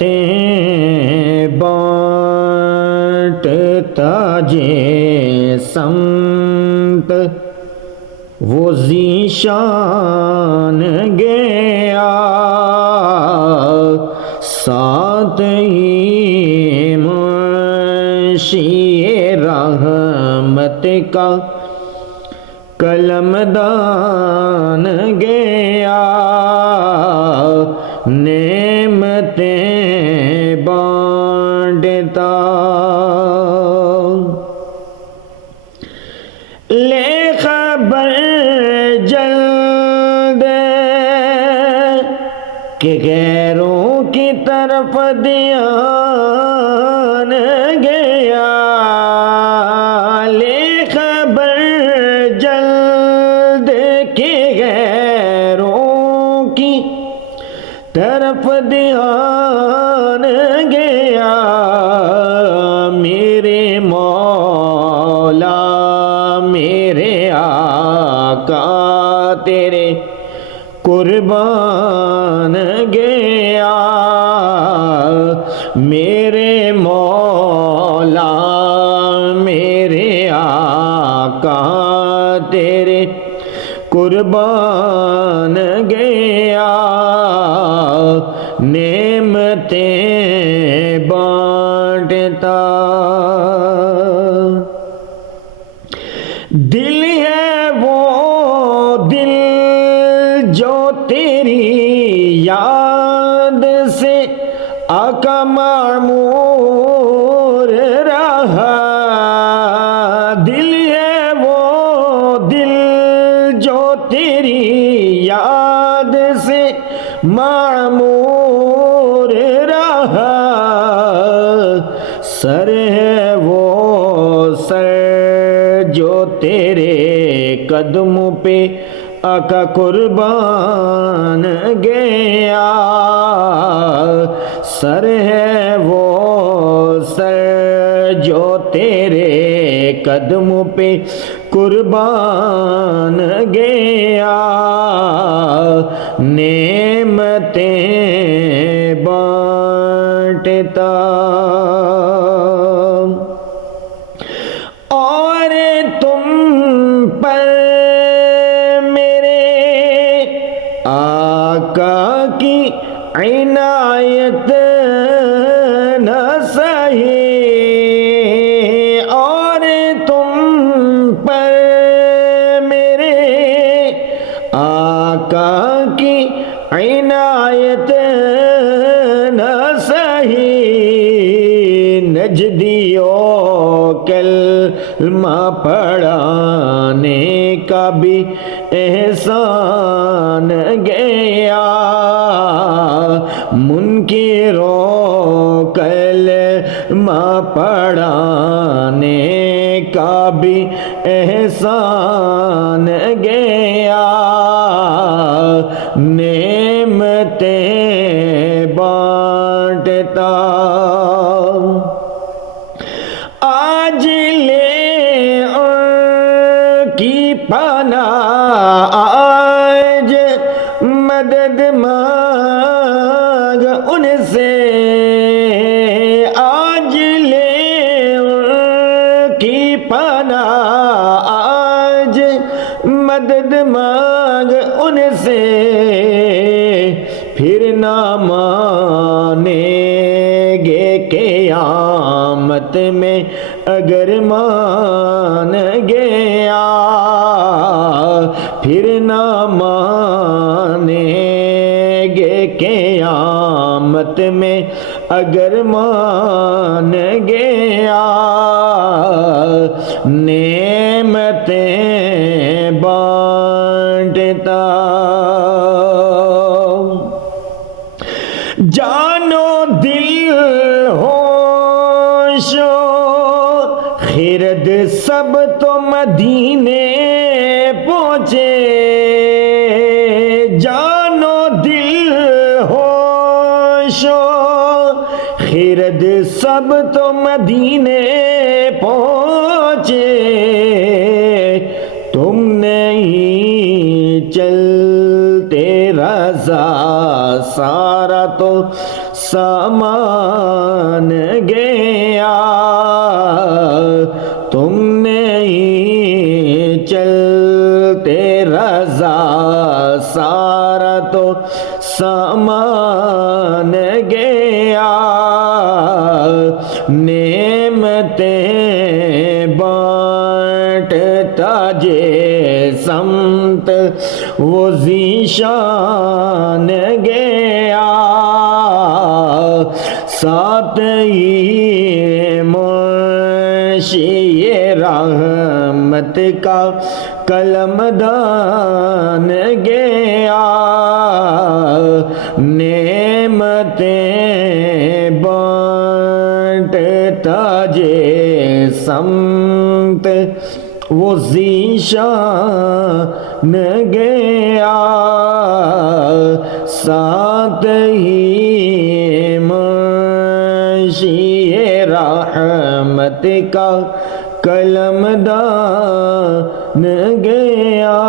نعمتیں بانٹتا جے سمت وہ ذیشان گیا ساتھ ہی منشی رحمت کا قلمدان گیا نعمتیں بانٹتا لے خبر جلد کہ غیروں کی طرف دھیان گیا لے خبر جلد کہ غیروں کی طرف دھیان گیا میرے مولا میرے آقا تیرے قربان گیا میرے مولا میرے آقا تیرے قربان گیا نعمتیں بانٹتا دل ہے وہ دل جو تیری یاد سے آقا معمور رہا دل ہے وہ دل جو تیری یاد سے معمور رہا سر ہے وہ سر جو تیرے قدموں پہ آقا قربان گیا سر ہے وہ سر جو تیرے قدموں پہ قربان گیا نعمتیں بانٹتا اور تم پر میرے آقا کی عنایت نہ سہی اور تم پر میرے آقا کی عنایت نہ سہی نجدیوں کلمہ پڑھانے کا بھی احسان گیا منکروں کلمہ پڑھانے کا بھی احسان گیا نعمتیں بانٹتا آج لے ان کی پناہ آج مدد مانگ ان سے آج لے ان کی پناہ آج مدد مانگ ان سے پھر نہ مانیں گے قیامت میں اگر مان گیا پھر نہ مانیں گے قیامت میں اگر مان گیا نعمتیں بانٹتا جانو دل ہوش و خرد سب تو مدینے پہنچے جانو دل ہوش و خرد سب تو مدینے پہنچے تم نہیں چلتے رضا سارا تو سامان گیا، تم نے ہی چلتے رضا سارا تو سامان گیا، نعمتیں بانٹتا جے سمت وہ ذیشان گیا، ساتھ ہی منشی رحمت کا قلم دان گیا، نعمتیں بانٹتا جے سمت وہ ذیشان گیا، ساتھ ہی منشی رحمت کا قلم دان گیا۔